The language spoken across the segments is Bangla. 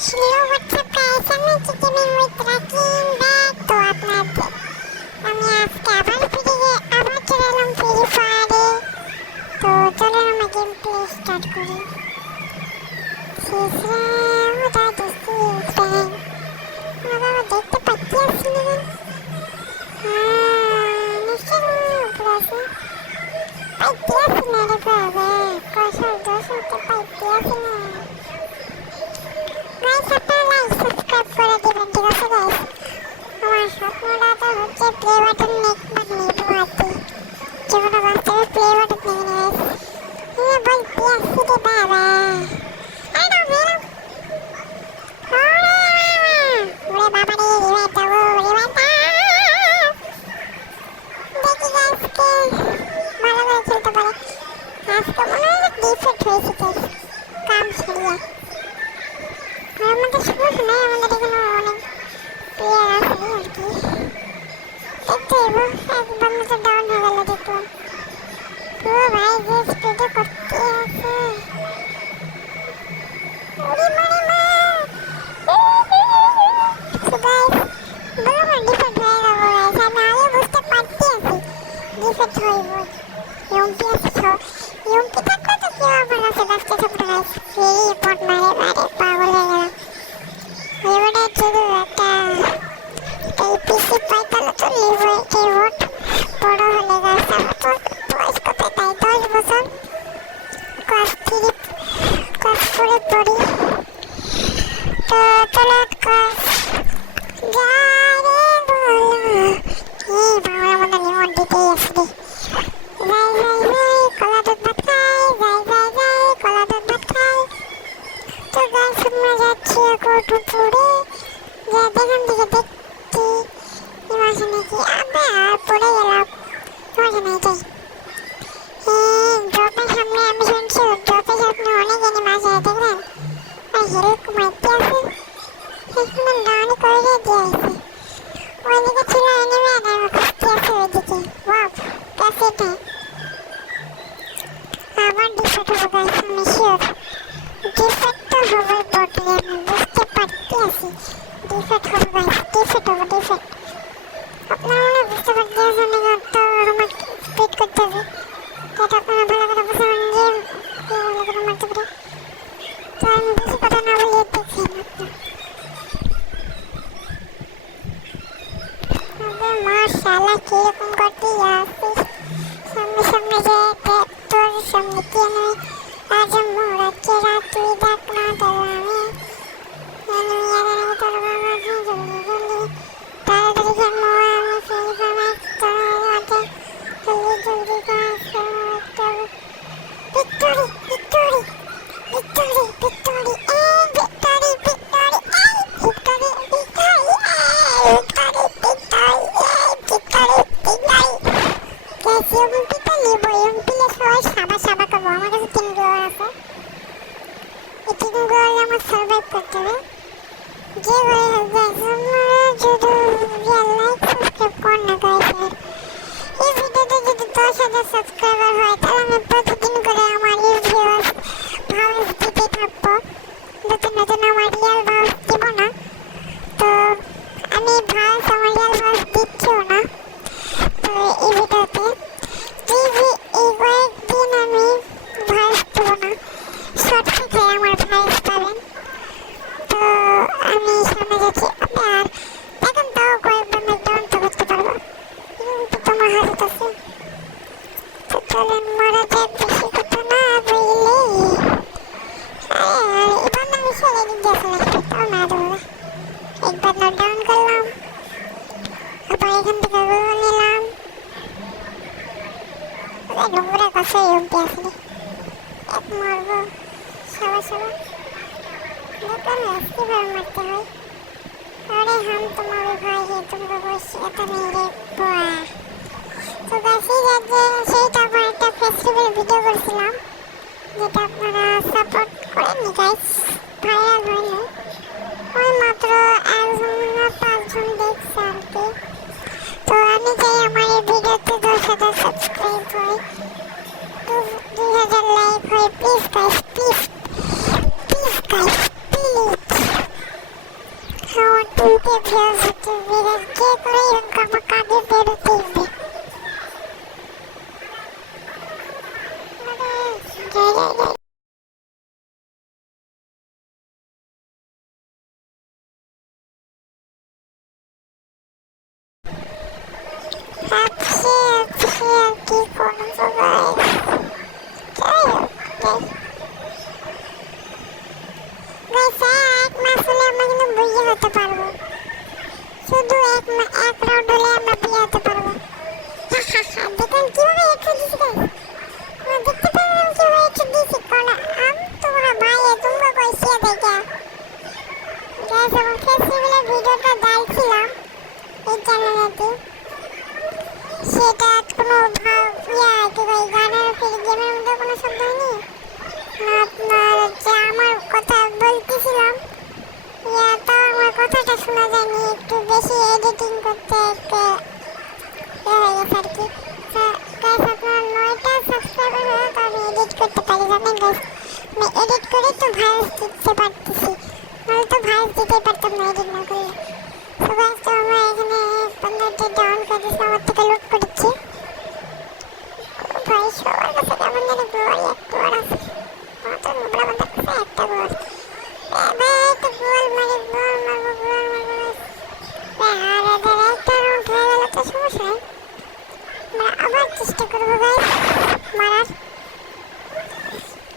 Hello, what's up guys? আমি Gaming with Rakim back তো আপনাদের আমি আজকে আবার চলে এলাম ফ্রি ফায়ারে। তো চলেন আমরা গেম প্লে স্টার্ট করি। দেখতে পাচ্ছি আসছি না নিশ্চয়ই উপরে আছে পাইতে আসি না রে বাবা কষার দোষ হতে পাইতে আসি না গাইস আপনারা লাইক সাবস্ক্রাইব করে দিবেন ঠিক আছে গাইস আমার স্বপ্নটা তো হচ্ছে প্লে বাটন একবার নিবো হাতে যেমন বাস্তবে প্লে বাটন নিয়ে নিয়ে গাইস বলতে আসছি রে বাবা আরে বেরো ওরে বাবা রে রিভাইভ দাও রিভাইভ দাও দেখি গাইস কে ভালো করে খেলতে পারে আজকে মনে হয় ডিফেক্ট হয়েছে গাইস কাম ছাড়িয়ে আমাদের সমস্যা নাই আমাদের এখানে অনেক প্লেয়ার আছে আর কি দেখতে এবার একবার মতো ডাউন হয়ে গেল দেখলাম তো ভাই যে স্পিডে করতে আছে ওরে মারে মা তো গাইস বলো না ডিফেক্ট হয়ে গেল গাইস আমি আগে বুঝতে পারছি আছি ডিফেক্ট হইব ইউমপি আছে ইউমপি থাকলে তো কেউ আমার আছে রাস্তা থাকবে গাইস এই পট মারে মারে পাগল হয়ে গেল এবারে শুধু একটা এই পিসি পাইতালে তো লিভার কিবোর্ড বড় হলে গাছ আমার তো বয়স কত তাই 10 বছর ক্লাস 4 পড়ি তো চলো ক্লাস গাড়ি বলো এই বাবার মধ্যে নিমন দিতেই আসবে যাই কলা দুধ ভাত খাই যাই কলা দুধ ভাত খাই তো গাছ আমরা যাচ্ছি এখন দুপুরে যা দেখান দিকে দেখছি মাসে নাকি আবার পড়ে গেলাম মাসে নাই যাই ড্রপের সামনে আমি শুনছি ড্রপের সামনে অনেক এনিমি আছে দেখলেন আর হিরো কুমাইতে আছে এখন ডাউনি করে দিয়ে আছে ওইদিকে ছিল এনিমি আর আমি খুঁজতে আছে ওইদিকে ওয়াও প্যাসেটে আবার ডিফেক্ট হবে গাইস আমি শিওর ডিফেক্ট তো হবে বটে আমি বুঝতে পারছি আছি ডিফেক্ট হবে গাইস ডিফেক্ট হবে ডিফেক্ট আপনারা মনে বুঝতে পারছি আসেন না তো আমার স্পিড করতে হবে যেটা আপনারা ভালো করে বুঝতে পারেন যে ভালো করে মারতে পারে তো আমি বেশি কথা না বলে দেখছি মাশাআল্লাহ কিরকম করতে আসছিস সামনে সামনে যে তোর সামনে কি নয় আজ মোরা চেরা তুই দেখ না দাঁড়াবে তোর বাবা জলদি জলদি তাড়াতাড়ি খেয়ে মোয়া আমি ফ্রি ফায়ার তোর জলদি কর victory victory victory victory victory victory victory survive করতে হবে যে যদি লাইক সাবস্ক্রাইব কর না গাইস এই ভিডিওতে যদি 10,000 সাবস্ক্রাইবার হয় তাহলে আমি প্রতিদিন করে আমার রিভিউস ভাউস দিতে থাকবো নতুন নতুন আমার রিয়েল ভাউস দিব না তো আমি ভাউস আমার রিয়েল ভাউস দিচ্ছিও না তো এই ভিডিওতে এই কয়েকদিন আমি ভাউস দিব না শর্ট থেকে আমার ভাউস পাবেন তো আমি সামনে যাচ্ছি আর এখন তাও কয়েকবার ম্যাকডাউন তো করতে পারবো কিন্তু তোমার হাতে আছে তো চলেন মারা যায় বেশি কথা না বললে এবার না আমি ছেড়ে দিন গেছে তাও না দেবো একবার নকডাউন করলাম আবার এখান থেকে গুলো নিলাম নোংরা কাছে ইউপি আসলে এক মারবো সবাই সবাই लेकिन ऐसी बार मरते हैं अरे हम तुम्हारे भाई हैं तुमको कोई शिकायत नहीं रे बुआ तो वैसे ही जाके সেইটা আমার একটা ফেস্টিভ্যাল ভিডিও করেছিলাম যেটা আপনারা সাপোর্ট করেননি গাইস ভাইরাল হয়নি ওই মাত্র 1 না 5 জন দেখছে আর কি তো আমি চাই আমার এই ভিডিওতে 10,000 সাবস্ক্রাইব হয় 2000 লাইক হয় please guys please please guys আজকে বৃহস্পতিবার যে করেই হোক আমার কাজে বেরোতেই হবে। জয় জয় জয়। ভাবছি আর কি করবো গাইস। যাই হোক গাইস, এক মাস হলে আমরা কিন্তু বিয়ে হতে পারবো। শুধু এক রাউন্ড হলে আমরা বিয়ে হতে পারবো। দেখুন কিভাবে একটু দিছি গাইস, দেখতে পারলাম কিভাবে একটু দিছি। কোনা তোমরা ভাই তোমরা কইছিয়া দেখা গাইস, আমার ফেস্টিভ্যালের ভিডিওটা ডালছিলাম এই চ্যানেলেতে, সেটা কোনো কি ভাই গানের গেমের মধ্যে কোনো শব্দ হয়নি। আপনার যে আমার কথা বলতেছিলাম তাও আমার কথাটা শোনা যায়নি, একটু বেশি এডিটিং করতে হয়ে গেছে আর কি। গাইস আপনার 9টা সাবস্ক্রাইবার হয়ে তো আমি এডিট করতে পারি, জানেন গাইস। আমি এডিট করে তো ভয়েস দিতে পারতেছি, নাহলে তো ভয়েস দিতে পারতাম না এডিট না করলে। তো গাইস তো আমরা এখানে 15টা ডাউন করে দিয়েছি, আমার থেকে লুট করেছি। ভাই সবার কাছে কেমন জানি গোয়াল একটু আর আছে, মাত্র নোবরা বান্ধার কাছে একটা গোয়াল। ভাই একটা গোয়াল মারবো আর এদের একটা রাউন্ড হয়ে গেলে তো সমস্যা নেই, আমরা আবার চেষ্টা করবো গাইস মারার।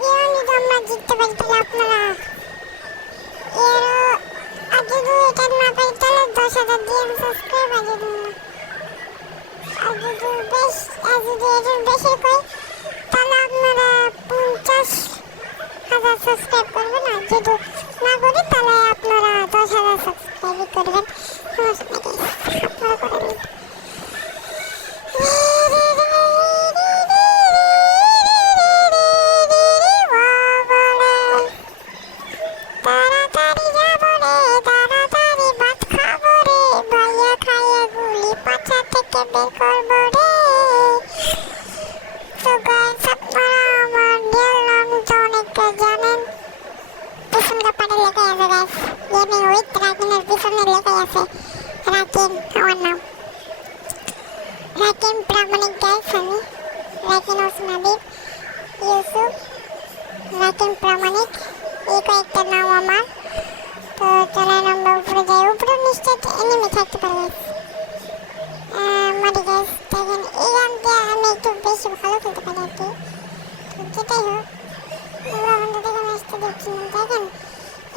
এরও যদি আমরা জিততে পারি তাহলে আপনারা এরও, আর যদি এটা না পারি তাহলে 10,000 দিয়ে সাবস্ক্রাইবার যদি না, আর যদি এটার বেশি করি তাহলে আপনারা 50,000 সাবস্ক্রাইব করবেন, আর যদি না করি তাহলে আপনারা 10,000 সাবস্ক্রাইব করবেন। আপনারা করে নিন। তাড়াতাড়ি যাবো রে, তাড়াতাড়ি ভাত খাবো রে, ভাইয়া খাইয়া গুলি পাছা থেকে বের করবো রে। তো গাইস আপনারা আমার রিয়েল নাম তো অনেকে জানেন, পিছনটা পাড়ে লেখা আছে গাইস, গেমিং উইথ রাকিনের পিছনে লেখা আছে রাকিন আমার নাম, রাকিন প্রামাণিক গাইস। আমি রাকিন ওসমানী ইউসুফ রাকিন প্রামাণিক এই কয়েকটা নাম আমার। তো চলেন আমরা উপরে যাই, উপরে নিশ্চয় এনিমি থাকতে পারে মারি গাইস। দেখেন এই গানটা আমি একটু বেশি ভালো খেলতে পারি আর কি। তো যেটাই হোক ওরা বন্ধু থেকে ম্যাচটা দেখছিলাম, দেখেন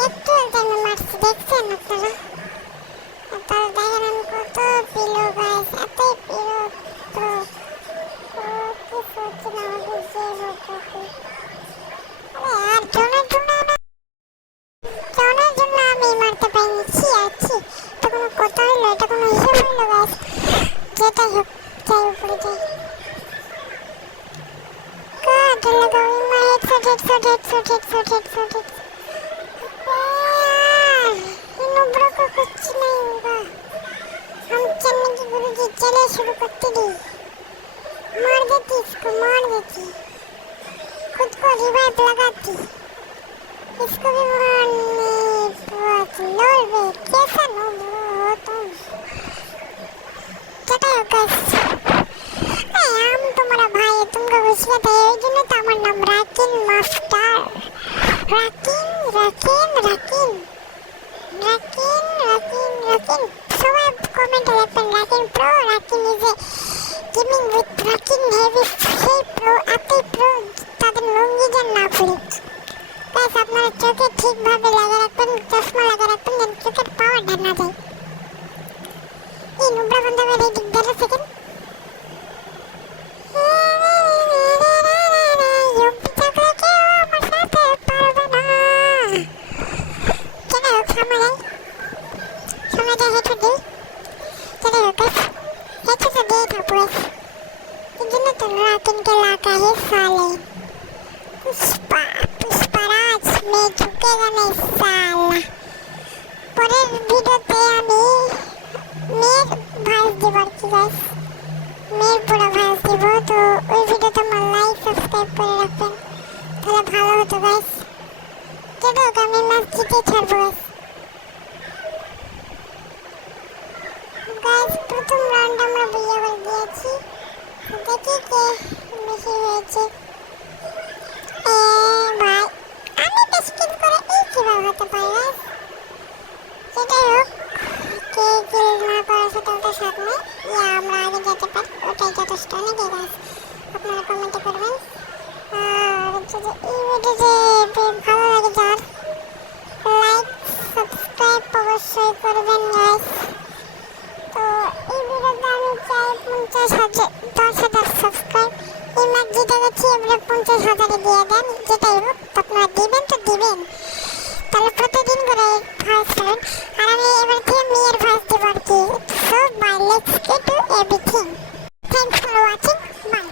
একটু আমি মারছি, দেখছেন আপনারা। তাহলে দেখেন আমি কত পিলো গাইস, এতই পিলো। তো কি করছিলাম আমাদের যে আর জনের জন্য আমি মারতে পারিনি, আছি এটা কোনো কথা হইলো, এটা কোনো হিসাব হইলো গাইস। যেটাই হোক যাই উপরে যাই। God, my headshot. इन्होंने को कुछ नहीं होगा, हम चलने की गुरुजी चले शुरू करते दी, मार देती इसको, मार देती, खुद को रिवाइव लगाती, इसको भी मारने बहुत लोल बे, कैसा नोब हो तुम। चटा हो गाइस, हम तुम्हारा भाई है, तुमको विश्वास है, ये जो ना तमन्ना नाम राकिन मास्टर, राकिन সবাই কমেন্টে লিখবেন Rakin pro, Rakin is a gaming with Rakin heavy, সেই প্রো এতই প্রো তাদের লুঙ্গি যেন না পড়ে। গাইস আপনারা চোখে ঠিকভাবে লাগিয়ে রাখবেন, চশমা লাগিয়ে রাখবেন যেন চোখের পাওয়ারটা না যায়। এই নোবরা বন্ধ করে এদিক দেড় সেকেন্ড पुष्पराज में झुकेगा नहीं साला। পরের ভিডিওতে আমি মেয়ের ভয়েস দিব আর কি গাইস, মেয়ের পুরো ভয়েস দিব। তো ওই ভিডিওতে আমার লাইক সাবস্ক্রাইব করে রাখবেন, তাহলে ভালো হতো গাইস। যেটা হোক আমি ম্যাচ জিতে ছাড়বো গাইস। যেতে পারে। যেটাই হোক, কে কিল না করে সেটা ওটা সামনে, আমরা আগে যেতে পারি, ওটাই যথেষ্ট নাকি গাইস? আপনারা কমেন্টে করবেন। আর যদি এই ভিডিওতে ভালো লাগে যার, লাইক সাবস্ক্রাইব অবশ্যই করবেন গাইস। তো এই ভিডিওতে আমি চাই 10,000 সাবস্ক্রাইব। এই মাস জিতে গেছি, এবারে 50,000 দিয়ে দেন। যেটাই হোক, আপনারা দিবেন তো দিবেন, তাহলে প্রতিদিন করে ভয়েস করুন। আর আমি এবার থেকে মেয়ের ভয়েস দেবো আর কি। So bye, let's get to everything. Thanks for watching, by.